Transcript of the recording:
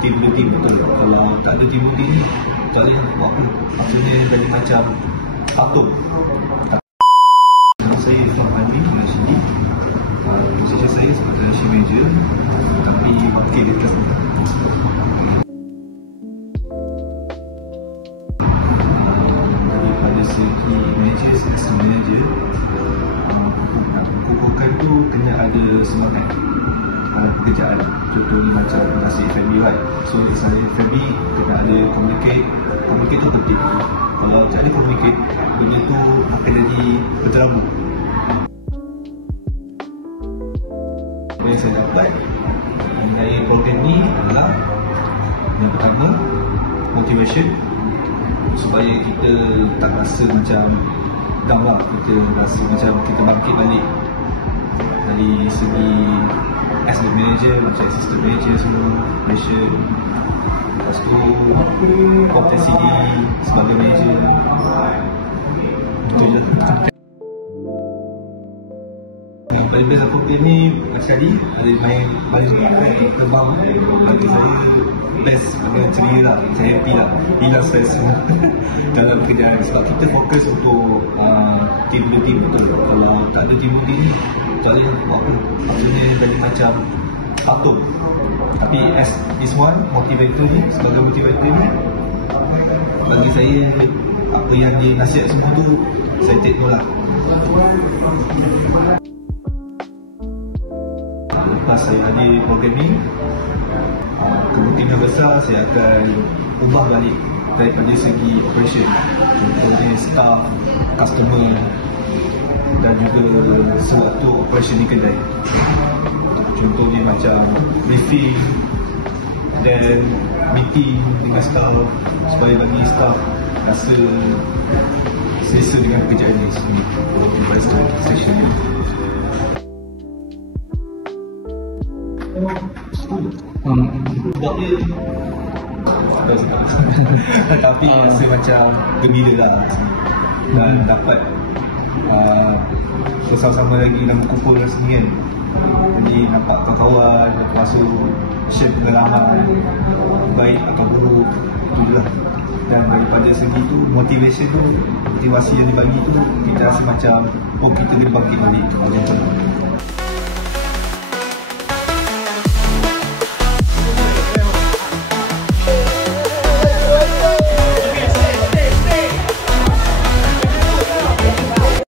team building betul. Kalau tak ada team building ni, tak boleh buat apa. Maksudnya jadi macam patung. Saya Irfan Fadli dari sini. Posisi saya sebagai Asia Manager, tapi wakil dekat. Daripada segi manager, assistant manager, kukuhkan tu kena ada semangat dalam pekerjaan. Contohnya macam nasi F&B right. So untuk saya F&B kena ada communicate tu penting. Kalau tak ada communicate, benda tu akan jadi berterabur. Apa yang saya dapat mengenai program ni adalah yang pertama, motivation, supaya kita tak rasa macam down lah, kita rasa macam kita bangkit balik dari segi as the manager, macam assistant manager semua, passion. Lepas tu kompetensi sebagai manager. Itu je. Yang paling best aku ni sekali ada main terbang. Bagi saya best, bagi ceria lah, saya happy lah, hilang stres semua dalam kerjaan. Sebab kita fokus untuk team building betul. Kalau tak ada team building ni, tak boleh buat apa. Maksudnya jadi macam patung. Tapi as this one, motivator ni, sebagai motivator ni, bagi saya apa yang dia nasihat semua tu saya take note lah. Lepas saya ada program ni, kemungkinan besar saya akan ubah balik daripada segi operation. Contohnya staff, customer dan juga sewaktu operation di kedai. Contohnya macam briefing dan meeting dengan staff, supaya bagi staff rasa selesa dengan pekerjaan ni sendiri. Session ni sebab dia tapi rasa macam gembira lah dan dapat bersama-sama lagi dalam berkumpul rasanya kan. Jadi nampak kawan-kawan masuk share pengalaman baik atau buruk, tu je lah. Dan daripada segi tu, motivation tu, motivasi yang dibagi tu, kita rasa macam kita boleh bangkit balik macam tu.